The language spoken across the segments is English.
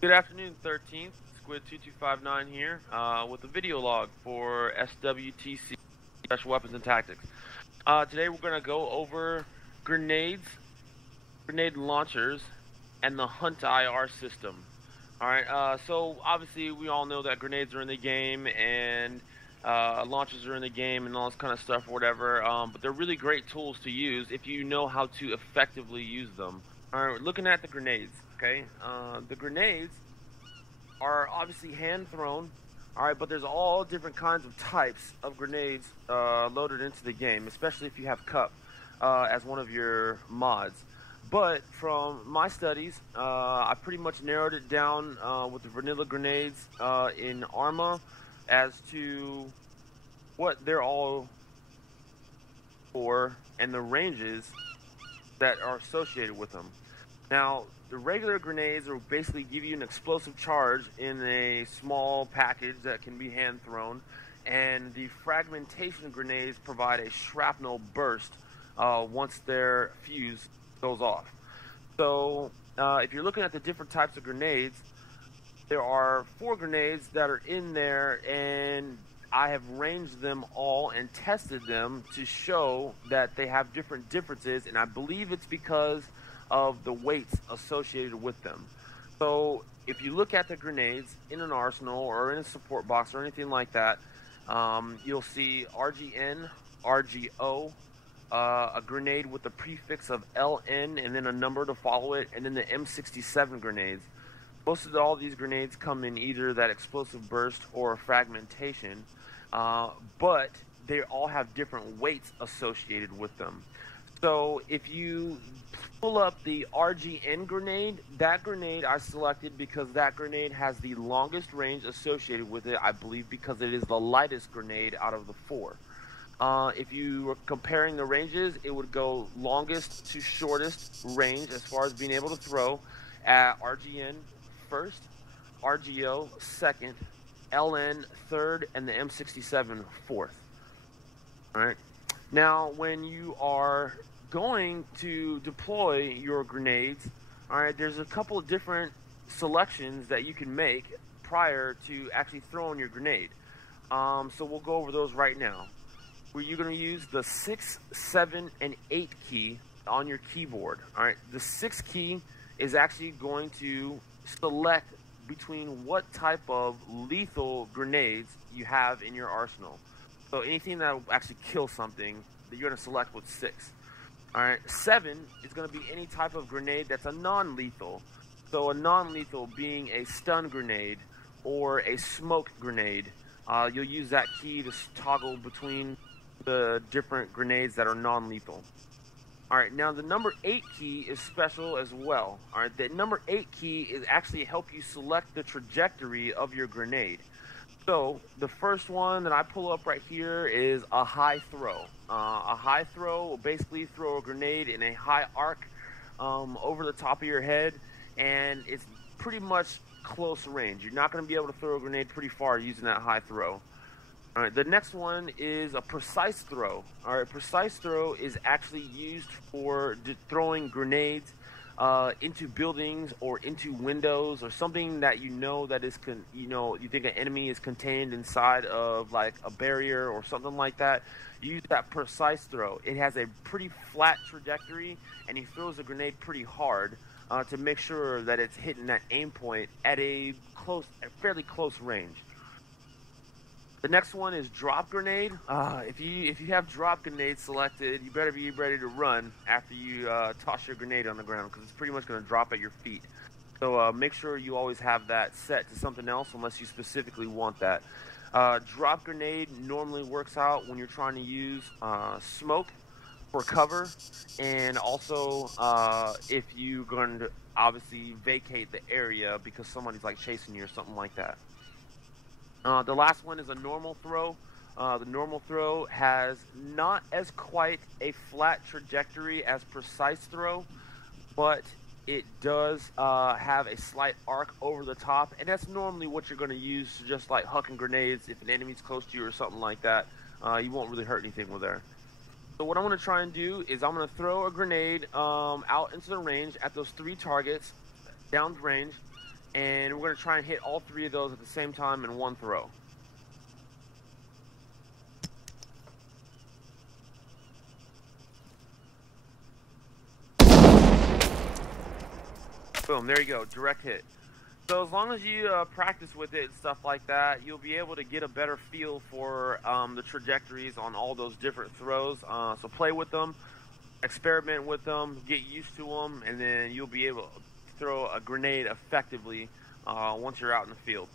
Good afternoon, 13th. Squid2259 here with a video log for SWTC, Special Weapons and Tactics. Today we're going to go over grenades, grenade launchers, and the HuntIR system. Alright, so obviously we all know that grenades are in the game and launchers are in the game and all this kind of stuff or whatever, but they're really great tools to use if you know how to effectively use them. Alright, looking at the grenades, okay? The grenades are obviously hand thrown, alright, but there's all different kinds of types of grenades loaded into the game, especially if you have Cup as one of your mods. But from my studies, I pretty much narrowed it down with the vanilla grenades in Arma as to what they're all for and the ranges that are associated with them. Now, the regular grenades will basically give you an explosive charge in a small package that can be hand thrown, and the fragmentation grenades provide a shrapnel burst once their fuse goes off. So, if you're looking at the different types of grenades, there are 4 grenades that are in there, and I have ranged them all and tested them to show that they have different differences, and I believe it's because of the weights associated with them. So if you look at the grenades in an arsenal or in a support box or anything like that, you'll see RGN, RGO, a grenade with the prefix of LN and then a number to follow it, and then the M67 grenades. Most of all these grenades come in either that explosive burst or fragmentation, but they all have different weights associated with them. So if you pull up the RGN grenade, that grenade I selected because that grenade has the longest range associated with it, I believe because it is the lightest grenade out of the 4. If you were comparing the ranges, it would go longest to shortest range as far as being able to throw at RGN first, RGO second, LN third, and the M67 fourth. Alright. Now, when you are going to deploy your grenades, alright, there's a couple of different selections that you can make prior to actually throwing your grenade. So we'll go over those right now. Where you're going to use the 6, 7, and 8 key on your keyboard. Alright, the 6 key is actually going to select between what type of lethal grenades you have in your arsenal. So anything that will actually kill something, that you're going to select with 6. Alright, 7 is going to be any type of grenade that's a non-lethal. So a non-lethal being a stun grenade or a smoke grenade. You'll use that key to toggle between the different grenades that are non-lethal. Alright, now the number 8 key is special as well. Alright, the number 8 key is actually help you select the trajectory of your grenade. So the first one that I pull up right here is a high throw. A high throw will basically throw a grenade in a high arc over the top of your head, and it's pretty much close range. You're not going to be able to throw a grenade pretty far using that high throw. Alright, the next one is a precise throw. Alright, precise throw is actually used for throwing grenades into buildings or into windows or something that you know that is you think an enemy is contained inside of, like a barrier or something like that. Use that precise throw. It has a pretty flat trajectory, and he throws a grenade pretty hard to make sure that it's hitting that aim point at a fairly close range. The next one is drop grenade. If you have drop grenade selected, you better be ready to run after you toss your grenade on the ground, because it's pretty much going to drop at your feet. So make sure you always have that set to something else unless you specifically want that. Drop grenade normally works out when you're trying to use smoke for cover, and also if you're going to obviously vacate the area because somebody's like chasing you or something like that. The last one is a normal throw. The normal throw has not as quite a flat trajectory as precise throw, but it does have a slight arc over the top, and that's normally what you're going to use to just like hucking grenades if an enemy's close to you or something like that. You won't really hurt anything with there. So what I'm going to try and do is I'm going to throw a grenade out into the range at those 3 targets, downrange, and we're going to try and hit all 3 of those at the same time in one throw. Boom, there you go, direct hit. So as long as you practice with it and stuff like that, you'll be able to get a better feel for the trajectories on all those different throws. So play with them, experiment with them, get used to them, and then you'll be able to throw a grenade effectively once you're out in the field.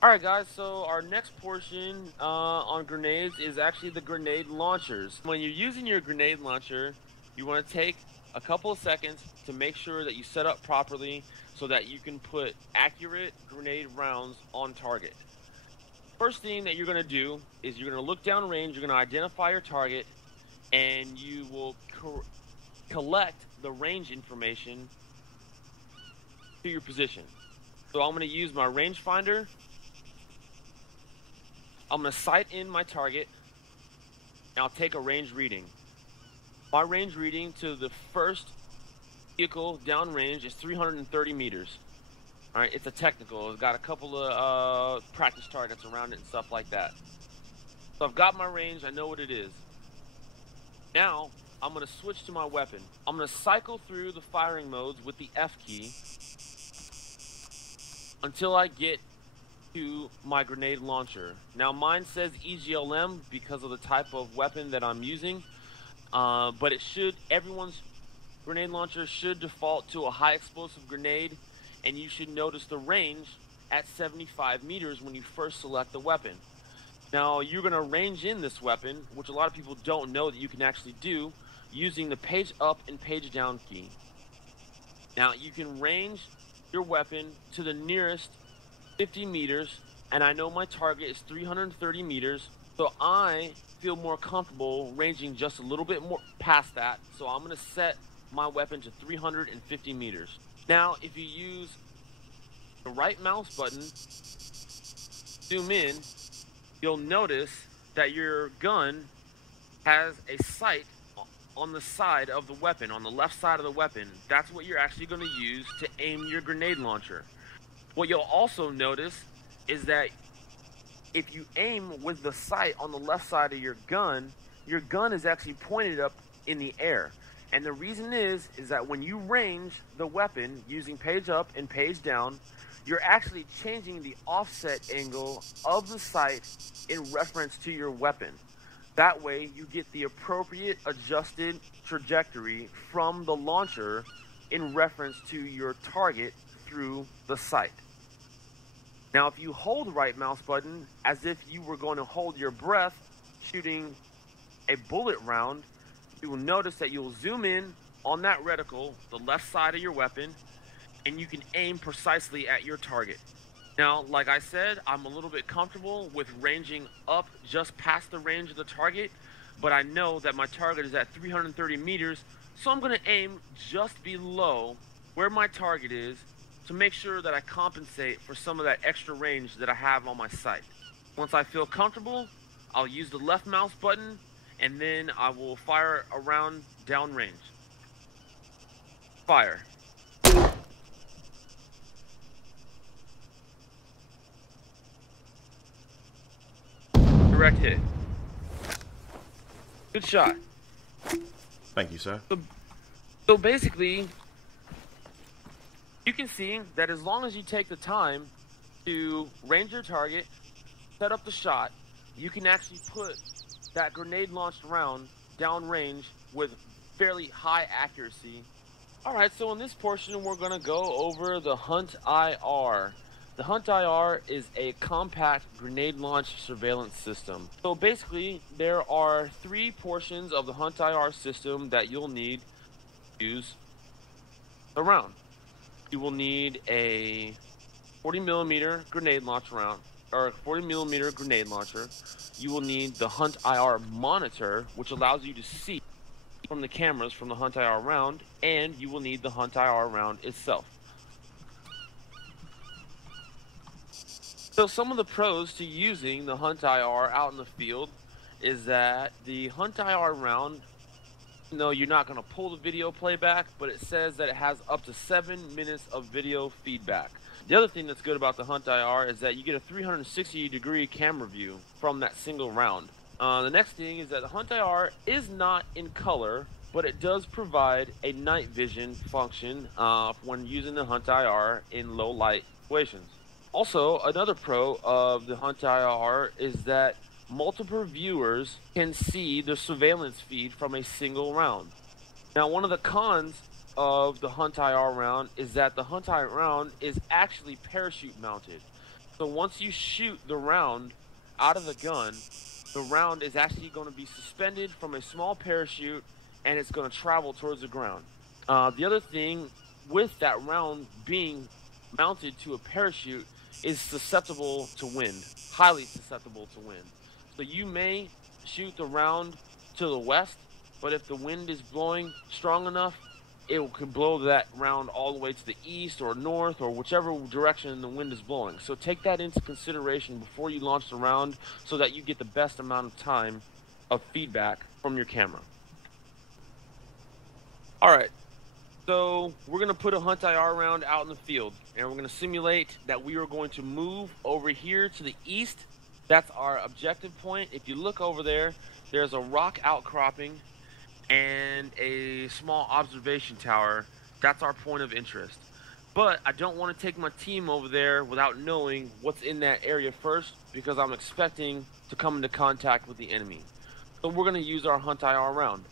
Alright guys, so our next portion on grenades is actually the grenade launchers. When you're using your grenade launcher, you want to take a couple of seconds to make sure that you set up properly so that you can put accurate grenade rounds on target. First thing that you're going to do is you're going to look down range, you're going to identify your target, and you will collect the range information to your position. So I'm going to use my rangefinder. I'm going to sight in my target, and I'll take a range reading. My range reading to the first vehicle downrange is 330 meters. All right, it's a technical. It's got a couple of practice targets around it and stuff like that. So I've got my range. I know what it is. Now I'm going to switch to my weapon. I'm going to cycle through the firing modes with the F key until I get to my grenade launcher. Now mine says EGLM because of the type of weapon that I'm using. But everyone's grenade launcher should default to a high explosive grenade, and you should notice the range at 75 meters when you first select the weapon. Now you're going to range in this weapon, which a lot of people don't know that you can actually do, using the page up and page down key. Now you can range your weapon to the nearest 50 meters, and I know my target is 330 meters, so I feel more comfortable ranging just a little bit more past that, so I'm going to set my weapon to 350 meters. Now if you use the right mouse button, zoom in, you'll notice that your gun has a sight on the side of the weapon, on the left side of the weapon. That's what you're actually going to use to aim your grenade launcher. What you'll also notice is that if you aim with the sight on the left side of your gun is actually pointed up in the air. And the reason is that when you range the weapon using page up and page down, you're actually changing the offset angle of the sight in reference to your weapon. That way you get the appropriate adjusted trajectory from the launcher in reference to your target through the sight. Now if you hold the right mouse button as if you were going to hold your breath shooting a bullet round, you will notice that you'll zoom in on that reticle, the left side of your weapon, and you can aim precisely at your target. Now, like I said, I'm a little bit comfortable with ranging up just past the range of the target, but I know that my target is at 330 meters, so I'm going to aim just below where my target is to make sure that I compensate for some of that extra range that I have on my sight. Once I feel comfortable, I'll use the left mouse button, and then I will fire a round downrange. Fire. Direct hit. Good shot. Thank you, sir. So basically, you can see that as long as you take the time to range your target, set up the shot, you can actually put that grenade launched round downrange with fairly high accuracy. Alright, so in this portion we're going to go over the HuntIR. The HuntIR is a compact grenade launch surveillance system. So basically there are 3 portions of the HuntIR system that you'll need to use the round. You will need a 40mm grenade launch round, or a 40mm grenade launcher. You will need the HuntIR monitor, which allows you to see from the cameras from the HuntIR round, and you will need the HuntIR round itself. So some of the pros to using the HuntIR out in the field is that the HuntIR round No, you're not going to pull the video playback, but it says that it has up to 7 minutes of video feedback. The other thing that's good about the HuntIR is that you get a 360-degree camera view from that single round. The next thing is that the HuntIR is not in color, but it does provide a night vision function when using the HuntIR in low light situations. Also, another pro of the HuntIR is that multiple viewers can see the surveillance feed from a single round. Now, one of the cons of the HuntIR round is that the HuntIR round is actually parachute mounted. So once you shoot the round out of the gun, the round is actually going to be suspended from a small parachute and it's going to travel towards the ground. The other thing with that round being mounted to a parachute is susceptible to wind, highly susceptible to wind. So you may shoot the round to the west, but if the wind is blowing strong enough, it can blow that round all the way to the east or north or whichever direction the wind is blowing. So take that into consideration before you launch the round so that you get the best amount of time of feedback from your camera. Alright, so we're going to put a HuntIR round out in the field, and we're going to simulate that we are going to move over here to the east. That's our objective point. If you look over there, there's a rock outcropping and a small observation tower. That's our point of interest. But I don't want to take my team over there without knowing what's in that area first, because I'm expecting to come into contact with the enemy. So we're going to use our HuntIR round.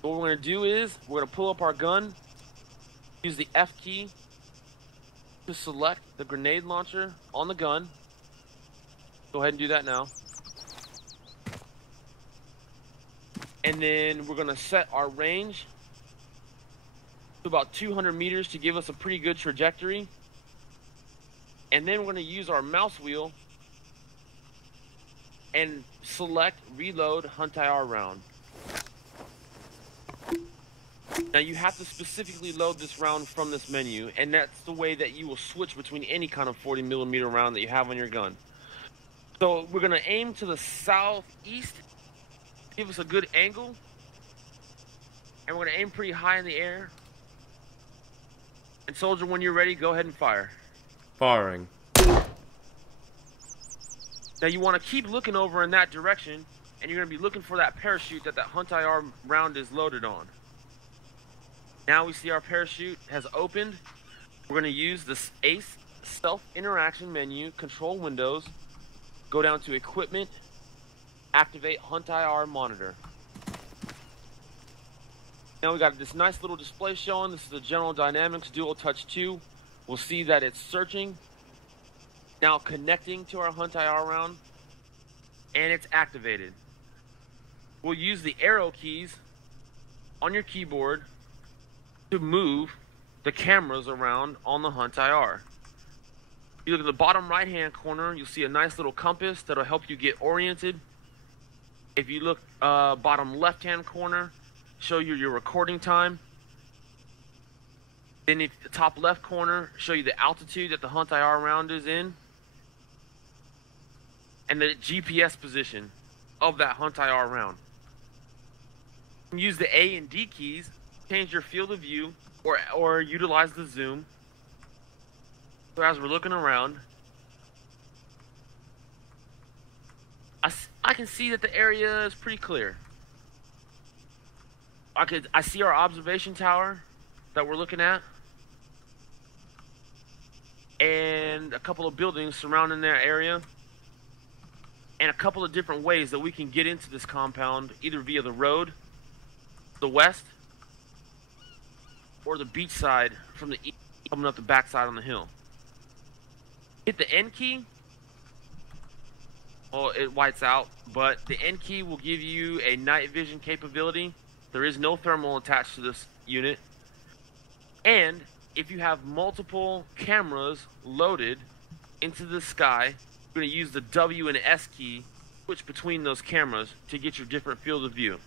What we're going to do is we're going to pull up our gun, use the F key to select the grenade launcher on the gun. Go ahead and do that now. And then we're going to set our range to about 200 meters to give us a pretty good trajectory. And then we're going to use our mouse wheel and select reload HuntIR round. Now you have to specifically load this round from this menu, and that's the way that you will switch between any kind of 40mm round that you have on your gun. So we're going to aim to the southeast, give us a good angle, and we're going to aim pretty high in the air. And soldier, when you're ready, go ahead and fire. Firing. Now you want to keep looking over in that direction, and you're going to be looking for that parachute that HuntIR round is loaded on. Now we see our parachute has opened. We're going to use this ACE self-interaction menu, control windows, go down to equipment, activate HuntIR monitor. Now we got this nice little display showing. This is the General Dynamics Dual Touch 2. We'll see that it's searching, now connecting to our HuntIR round, and it's activated. We'll use the arrow keys on your keyboard to move the cameras around on the HuntIR. You look at the bottom right hand corner, you'll see a nice little compass that'll help you get oriented. If you look bottom left hand corner, show you your recording time. Then if the top left corner, show you the altitude that the HuntIR round is in, and the GPS position of that HuntIR round. You can use the A and D keys, change your field of view, or utilize the zoom. So as we're looking around, I can see that the area is pretty clear. I see our observation tower that we're looking at, and a couple of buildings surrounding that area, and a couple of different ways that we can get into this compound, either via the road, the west, or the beach side from the east, coming up the backside on the hill. Hit the N key. Well, it whites out, but the N key will give you a night vision capability. There is no thermal attached to this unit. And if you have multiple cameras loaded into the sky, you're going to use the W and S key, switch between those cameras to get your different field of view.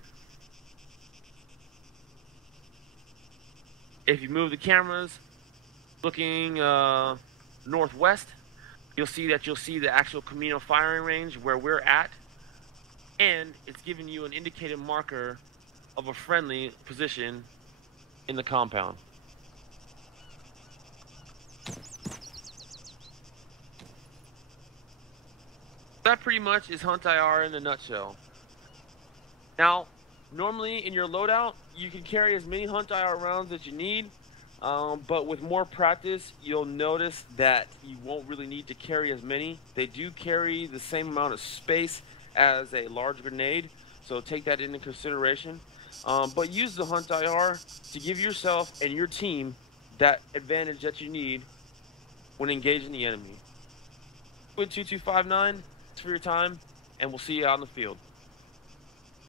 If you move the cameras looking northwest, you'll see the actual Camino firing range where we're at, and it's giving you an indicated marker of a friendly position in the compound. That pretty much is HuntIR in a nutshell. Now, normally in your loadout, you can carry as many HuntIR rounds as you need, but with more practice, you'll notice that you won't really need to carry as many. They do carry the same amount of space as a large grenade, so take that into consideration. But use the HuntIR to give yourself and your team that advantage that you need when engaging the enemy. With 2259, thanks for your time, and we'll see you out in the field.